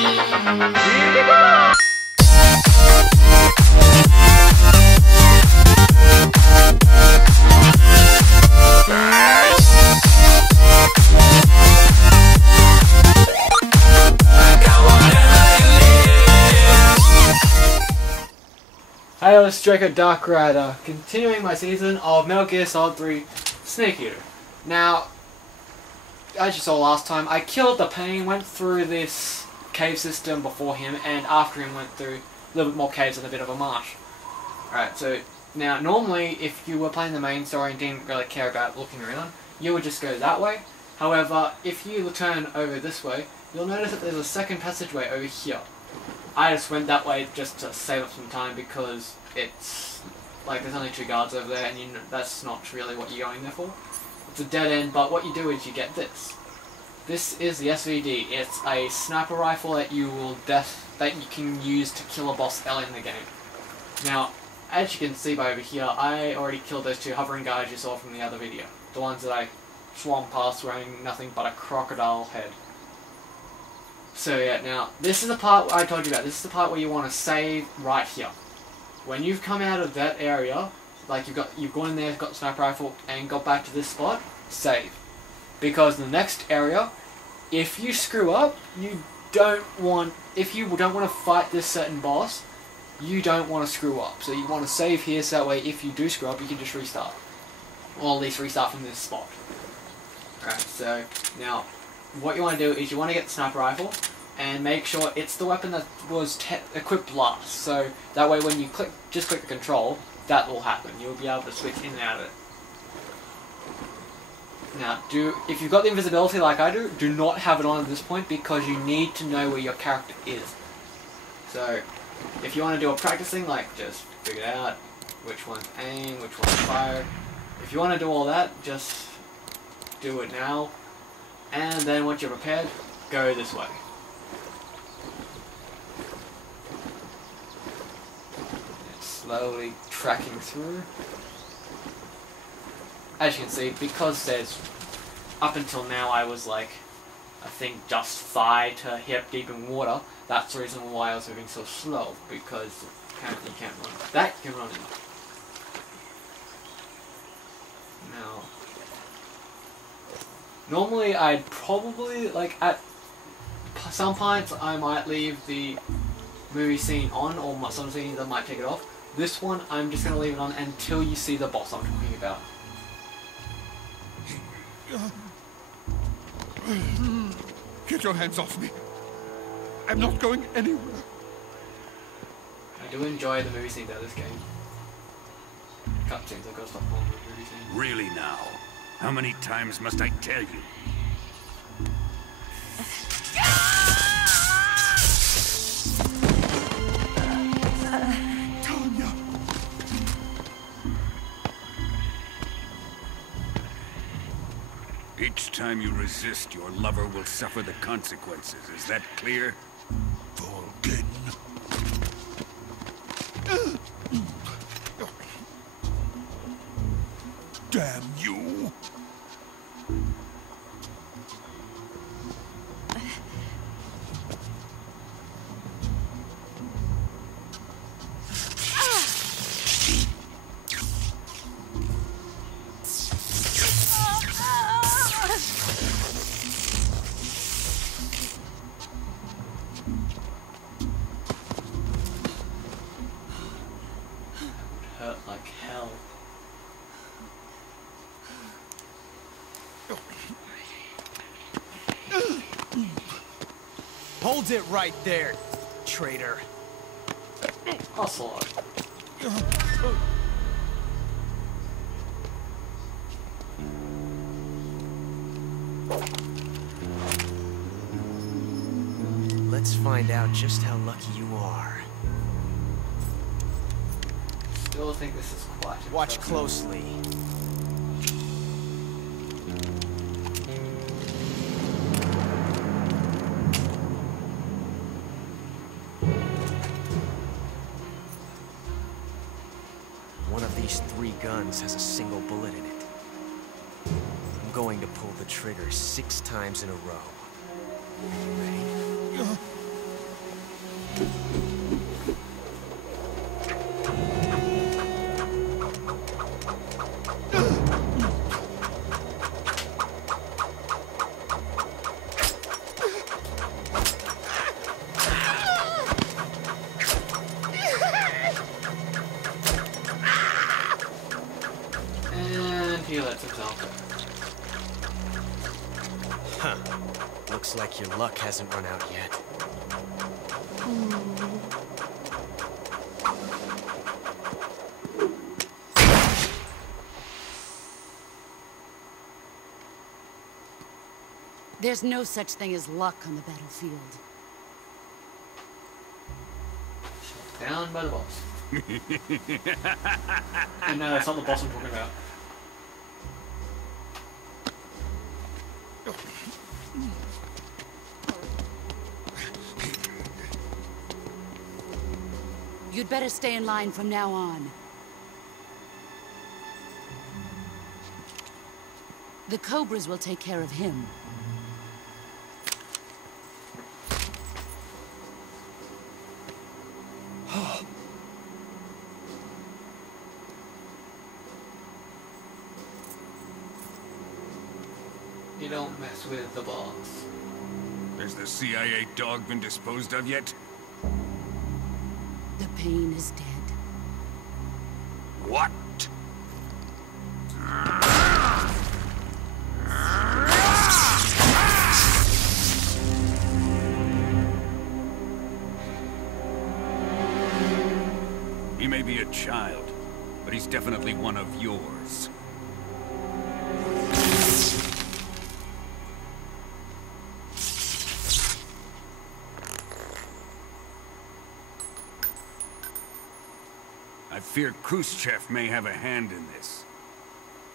Here we go! Hi, it's Draco Dark Rider, continuing my season of Metal Gear Solid 3 Snake Eater. Now, as you saw last time, I killed the Pain, went through this cave system before him, and after him went through a little bit more caves and a bit of a marsh. Alright, so now normally if you were playing the main story and didn't really care about looking around, you would just go that way. However, if you turn over this way, you'll notice that there's a second passageway over here. I just went that way just to save up some time because it's like there's only 2 guards over there and that's not really what you're going there for. It's a dead end, but what you do is you get this. This is the SVD. It's a sniper rifle that you can use to kill a boss early in the game. Now, as you can see by over here, I already killed those 2 hovering guys you saw from the other video. The ones that I swam past wearing nothing but a crocodile head. So yeah, now this is the part I told you about. This is the part where you want to save right here. When you've come out of that area, like you've gone in there, got the sniper rifle, and got back to this spot, save. Because in the next area, if you screw up, if you don't want to fight this certain boss, you don't want to screw up. So you want to save here so that way if you do screw up, you can just restart. Or at least restart from this spot. Alright, so now what you want to do is you want to get the sniper rifle and make sure it's the weapon that was equipped last. So that way when you just click the control, that will happen. You'll be able to switch in and out of it. Now, if you've got the invisibility like I do not have it on at this point because you need to know where your character is. So, if you want to do a practicing, like just figure out which one's aim, which one's fire. If you want to do all that, just do it now. And then once you're prepared, go this way. Slowly tracking through. As you can see, because there's, up until now I was like, I think just thigh to hip deep in water, that's the reason why I was moving so slow, because apparently you can't run. That you can run enough. Now, normally I'd probably, like at some points I might leave the movie scene on, or some scenes I might take it off. This one I'm just going to leave it on until you see the boss I'm talking about. Get your hands off me. I'm not going anywhere. I do enjoy the movie scenes out of this game. Cutscenes, I've got to stop calling them movie scenes. Really now? How many times must I tell you? Tanya! Each time you resist, your lover will suffer the consequences. Is that clear? Vulcan. Damn you! Hurt like hell. Hold it right there, traitor. Hustle. Let's find out just how lucky you are. Still think this is quite Watch impressive. closely. One of these 3 guns has a single bullet in it. I'm going to pull the trigger 6 times in a row. Ready? That's example. Huh. Looks like your luck hasn't run out yet. There's no such thing as luck on the battlefield. Shut down by the boss. And no, that's not the boss I'm talking about. You'd better stay in line from now on. The Cobras will take care of him. You don't mess with the boss. Has the CIA dog been disposed of yet? The pain is dead. What? He may be a child, but he's definitely one of yours. I fear Khrushchev may have a hand in this.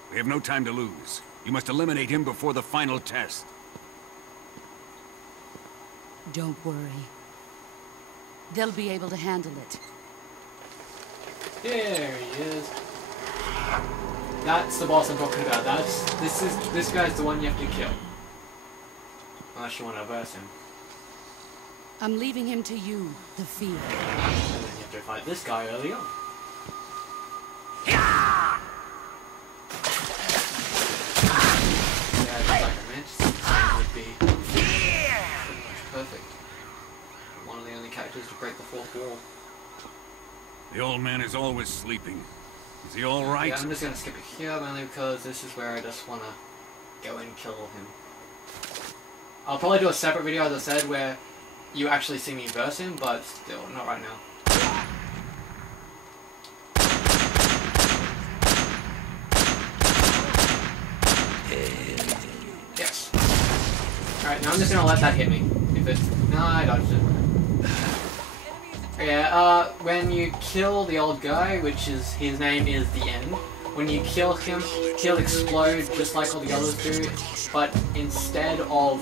We have no time to lose. You must eliminate him before the final test. Don't worry. They'll be able to handle it. There he is. That's the boss I'm talking about. This guy's the one you have to kill. Unless you want to verse him. I'm leaving him to you, the field. And then you have to fight this guy early on. Would be pretty much perfect. One of the only characters to break the fourth wall. The old man is always sleeping. Is he all right? Yeah, I'm just gonna skip it here mainly because this is where I just wanna go and kill him. I'll probably do a separate video, as I said, where you actually see me verse him, but still, not right now. Yes. Alright, now I'm just gonna let that hit me. If it's... No, I dodged it. Yeah, when you kill the old guy, which is... his name is The End, when you kill him, he'll explode just like all the others do, but instead of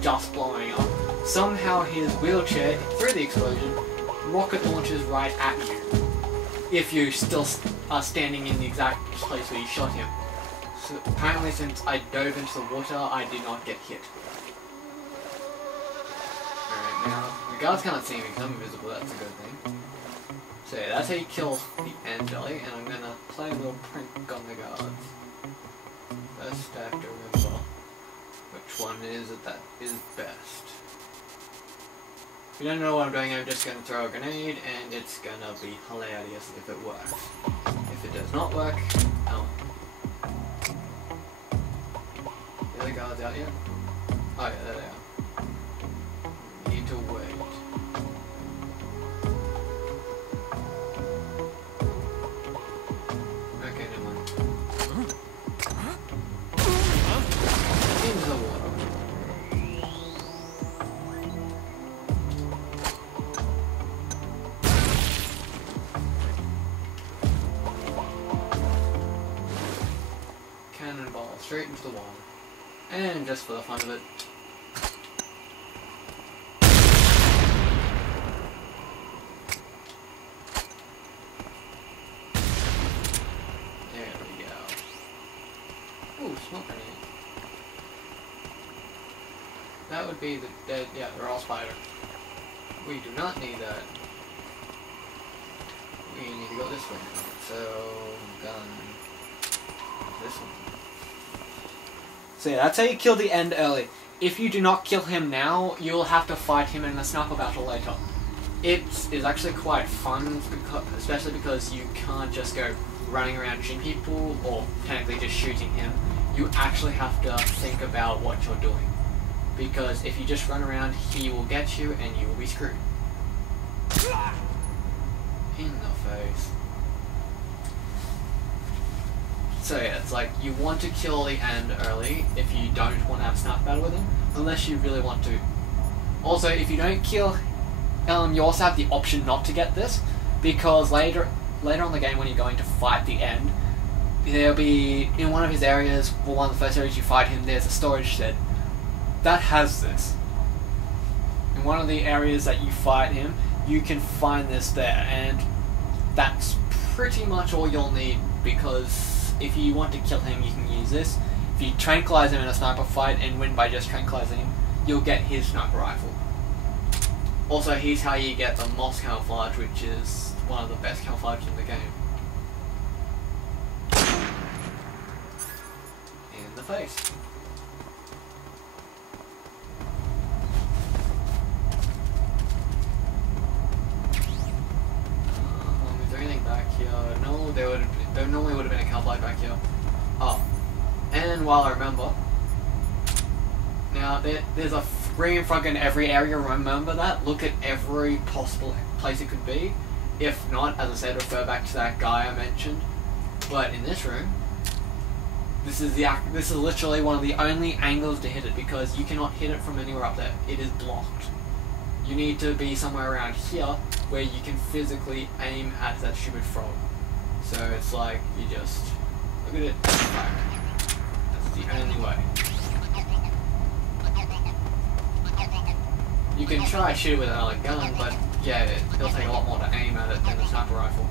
just blowing up, somehow his wheelchair, through the explosion, rocket launches right at you. If you still are standing in the exact place where you shot him. So apparently since I dove into the water, I did not get hit. Alright, now, the guards can't see me because I'm invisible, that's a good thing. So yeah, that's how you kill the Angelic, and I'm gonna play a little prank on the guards. First I have to remember which one is it that is best. If you don't know what I'm doing, I'm just gonna throw a grenade, and it's gonna be hilarious if it works. If it does not work, oh. The other guards out yet? Oh yeah, there they are. Need to wait. Okay, never mind. Into the water. Cannonball straight into the water. And just for the fun of it. There we go. Ooh, smoke grenade. That would be the dead, yeah, they're all spider. We do not need that. We need to go this way now. So, gun. This one. So yeah, that's how you kill the End early. If you do not kill him now, you'll have to fight him in a sniper battle later. It is actually quite fun, especially because you can't just go running around shooting people, or technically just shooting him, you actually have to think about what you're doing. Because if you just run around, he will get you and you will be screwed. In the face. So yeah, it's like you want to kill the end early if you don't want to have a snap battle with him, unless you really want to. Also, if you don't kill you also have the option not to get this, because later on in the game when you're going to fight the end, there'll be, in one of his areas, or one of the first areas you fight him, there's a storage shed that has this. In one of the areas that you fight him, you can find this there, and that's pretty much all you'll need, because if you want to kill him, you can use this. If you tranquilize him in a sniper fight and win by just tranquilizing him, you'll get his sniper rifle. Also, here's how you get the moss camouflage, which is one of the best camouflages in the game. In the face. Is there anything back here? No, there normally would have been a camouflage back here. Oh, and while I remember, now there's a green frog in every area. Remember that. Look at every possible place it could be. If not, as I said, refer back to that guy I mentioned. But in this room, this is literally one of the only angles to hit it, because you cannot hit it from anywhere up there. It is blocked. You need to be somewhere around here where you can physically aim at that stupid frog. So it's like you just look at it. That's the only way. You can try shoot it with another gun, but yeah, it'll take a lot more to aim at it than the sniper rifle.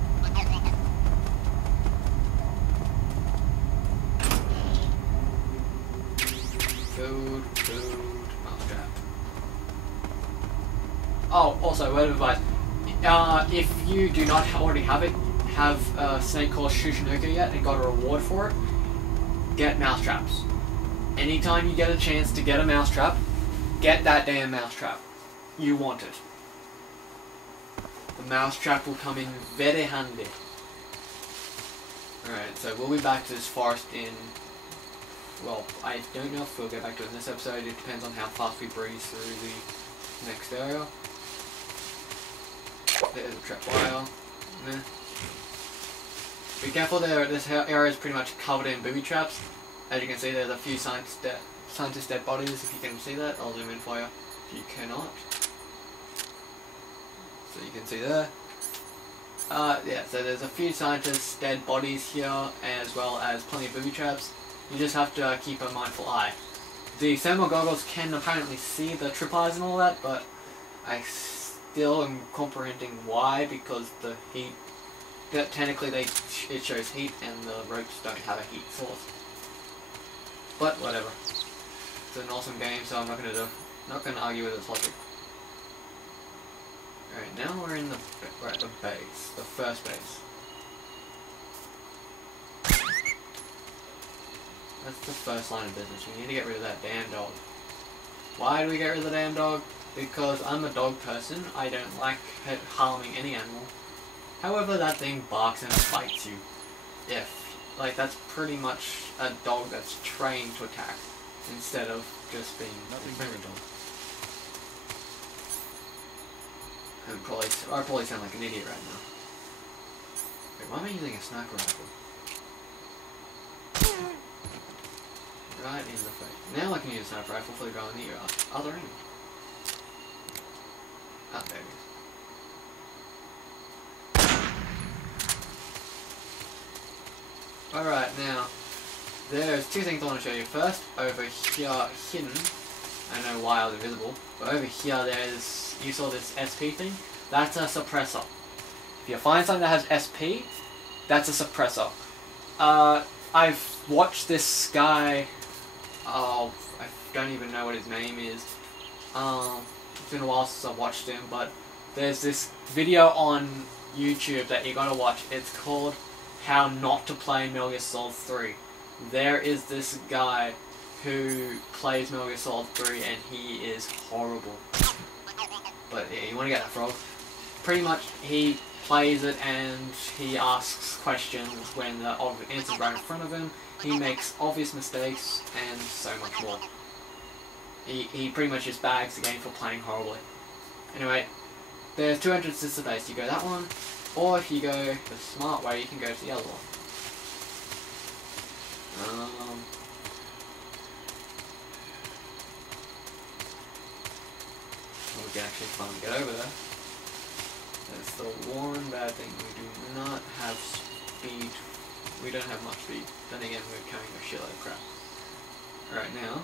Food, mousetrap. Oh, also, word of advice. If you do not already have Snake Core Shushinoku yet and got a reward for it, get mousetraps. Anytime you get a chance to get a mousetrap, get that damn mousetrap. You want it. The mousetrap will come in very handy. Alright, so we'll be back to this forest in... Well, I don't know if we'll get back to it in this episode. It depends on how fast we breeze through the next area. There's a trapwire. Meh. Be careful there, this area is pretty much covered in booby traps. As you can see, there's a few scientist dead bodies. If you can see that, I'll zoom in for you. If you cannot. So you can see there. Yeah, so there's a few scientists' dead bodies here, as well as plenty of booby traps. You just have to keep a mindful eye. The thermal goggles can apparently see the tripwires and all that, but I still am comprehending why, because the heat, technically it shows heat and the ropes don't have a heat source. But whatever. It's an awesome game, so I'm not gonna argue with its logic. Alright, now we're in the base, the first base. That's the first line of business. We need to get rid of that damn dog. Why do we get rid of the damn dog? Because I'm a dog person. I don't like harming any animal. However, that thing barks and bites you. Like, that's pretty much a dog that's trained to attack, instead of just being a friendly dog. I probably sound like an idiot right now. Wait, why am I using a sniper rifle? Right in the face. Now I can use a sniper rifle for the guy on the other end. Ah, there it is. Alright, now, there's two things I want to show you. First, over here, hidden, I don't know why I was invisible, but over here there's, you saw this SP thing? That's a suppressor. If you find something that has SP, that's a suppressor. I've watched this guy, I don't even know what his name is. It's been a while since I've watched him, but there's this video on YouTube that you gotta watch. It's called How Not to Play Metal Gear Solid 3. There is this guy who plays Metal Gear Solid 3 and he is horrible. But yeah, you wanna get that frog. Pretty much, he plays it and he asks questions when the answer's right in front of him. He makes obvious mistakes and so much more. He pretty much just bags the game for playing horribly. Anyway, there's 2 entrances to the base. You go that one, or if you go the smart way, you can go to the other one. We can actually finally get over there. That's the one bad thing. We do not have speed. We don't have much speed. Then again, we're carrying a shitload of crap. Right now,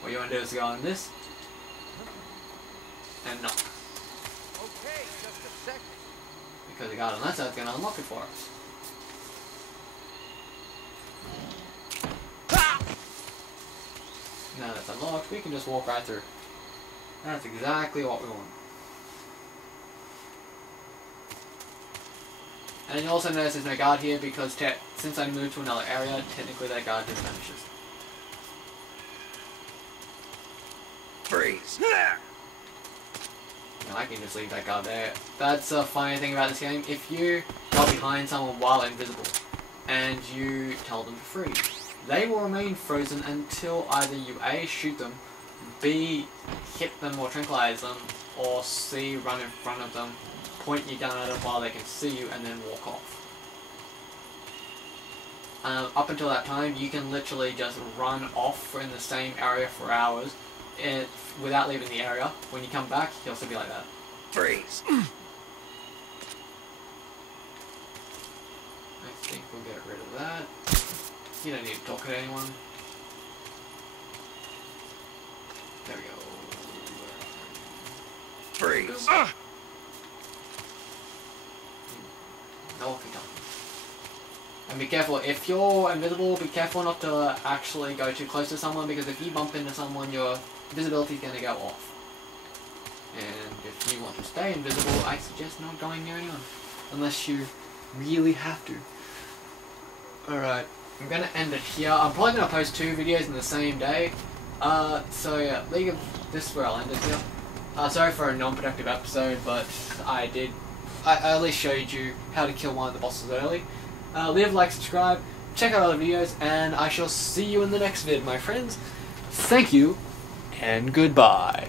what you want to do is go on this and knock. Okay, just a second. Because the guard on that side's going to unlock it for us. Now that's unlocked, we can just walk right through. That's exactly what we want. And you also notice there's no guard here because since I moved to another area, technically that guard just vanishes. Freeze! Now I can just leave that guard there. That's a funny thing about this game. If you go behind someone while invisible and you tell them to freeze, they will remain frozen until either you A, shoot them, B, hit them or tranquilize them, or C, run in front of them, point your gun at them while they can see you, and then walk off. Up until that time, you can literally just run off in the same area for hours without leaving the area. When you come back, he'll still be like that. Freeze! I think we'll get rid of that. You don't need to talk to anyone. There we go. Freeze! No walkie talkie. And be careful, if you're invisible, be careful not to actually go too close to someone, because if you bump into someone, your visibility is going to go off. And if you want to stay invisible, I suggest not going near anyone. Unless you really have to. Alright, I'm going to end it here. I'm probably going to post 2 videos in the same day. So yeah, this is where I'll end it here. Sorry for a non-productive episode, but I at least showed you how to kill one of the bosses early. Leave a like, subscribe, check out other videos, and I shall see you in the next vid, my friends. Thank you, and goodbye.